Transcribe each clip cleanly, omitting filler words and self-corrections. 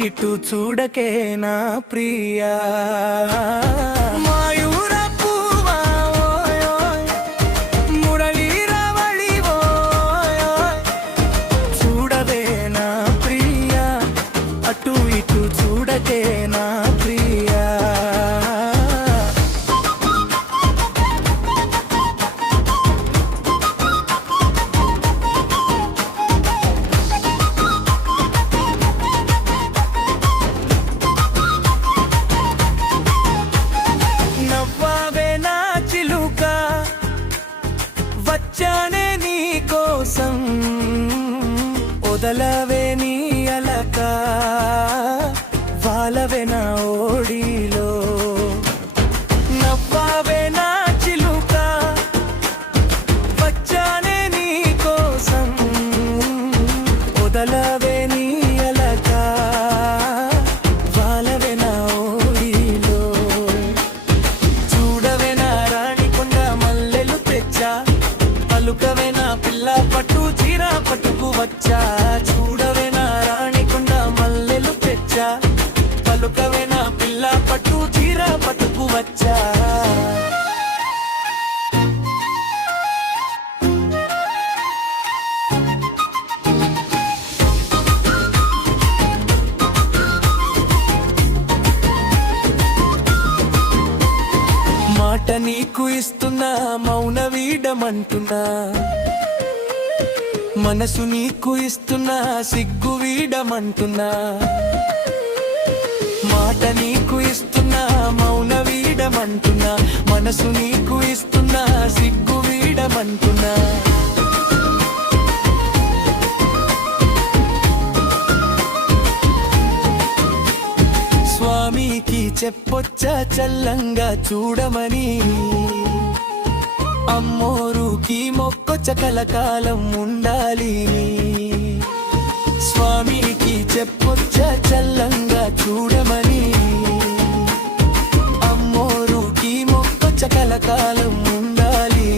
ఇటు చూడకే నా ప్రియా వచ్చానే నీ కోసం వదలవే నీ అలక వాలవే నా ఓడిలో నవ్వావే నా చిలుక వచ్చానే నీ కోసం వదలవే నీ అలక వాలవే నా ఓడిలో చూడవే నా రాణి కొండ మల్లెలు తెచ్చా పలుకవే నా పిల్ల పట్టు చీర పట్టుకు వచ్చా చూడవే నా రాణి కొండ మల్లెలు తెచ్చా పలుకవే నా పిల్ల పట్టు చీర పట్టుకు వచ్చా మాట నీకు ఇస్తున్నా మౌన వీడమంటున్నా మనసు నీకు ఇస్తున్నా సిగ్గు వీడమంటున్నా మాట నీకు ఇస్తున్నా మౌన వీడమంటున్నా మనసు నీకు ఇస్తున్నా సిగ్గు వీడమంటున్నా స్వామికి చెప్పొచ్చా చల్లంగా చూడమని అమ్మోరుకి మొక్కొచ్చ కలకాలం ఉండాలి స్వామికి చెప్పొచ్చా చల్లంగా చూడమని అమ్మోరుకి మొక్కొచ్చ కలకాలం ఉండాలి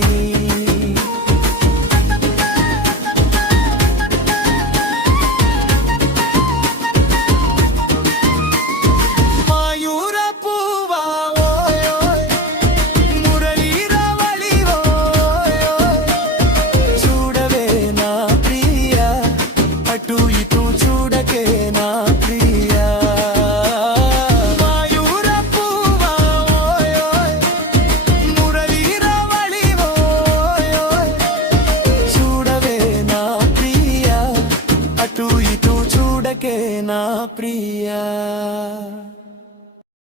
నా ప్రియా